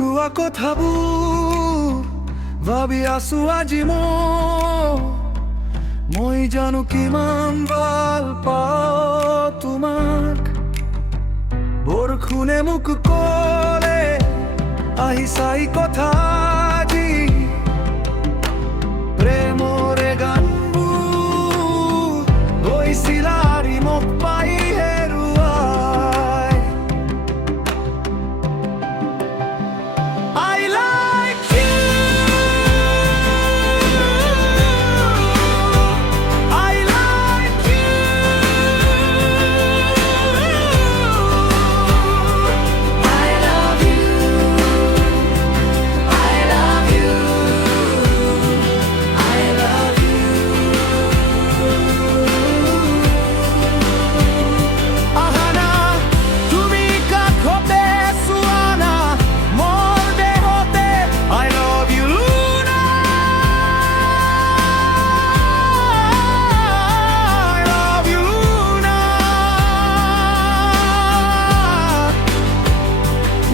কোৱা কথাবোৰ ভাবি আছো আজি মই জানো কিমান ভাল পাওঁ তোমাক। বৰষুণে মোক ক'লে আহিছা এই কথা আজি, প্ৰেমৰে গানবোৰ গৈছিলা আৰি মোক পাই হেৰুৱাই। I like you, I like you, I love you, I love you, I love you. আহানা তুমি কাষতে চোৱা না মোৰ দেহতে, I love you Luna, I love you Luna।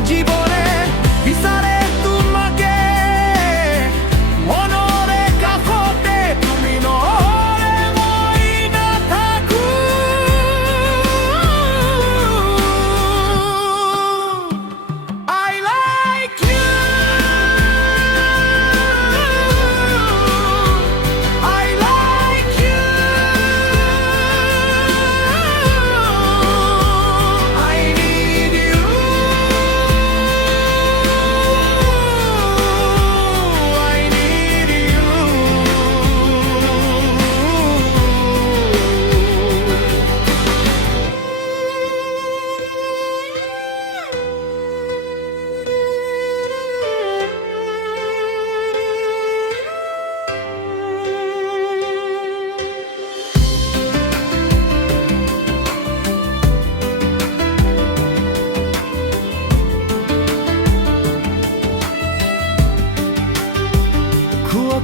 জীবনে বিচাৰে তোমাকে মনৰে কাষতে, তুমি নহ'লে মই নাথাকো। I like you, I like you, I need you, I need you।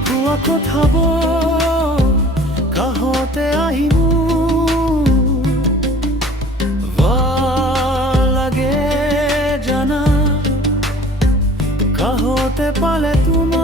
কোৱা কথাবোৰ কাষতে আহিব ভাল লাগে জানা, কাষতে পালে তোমাৰ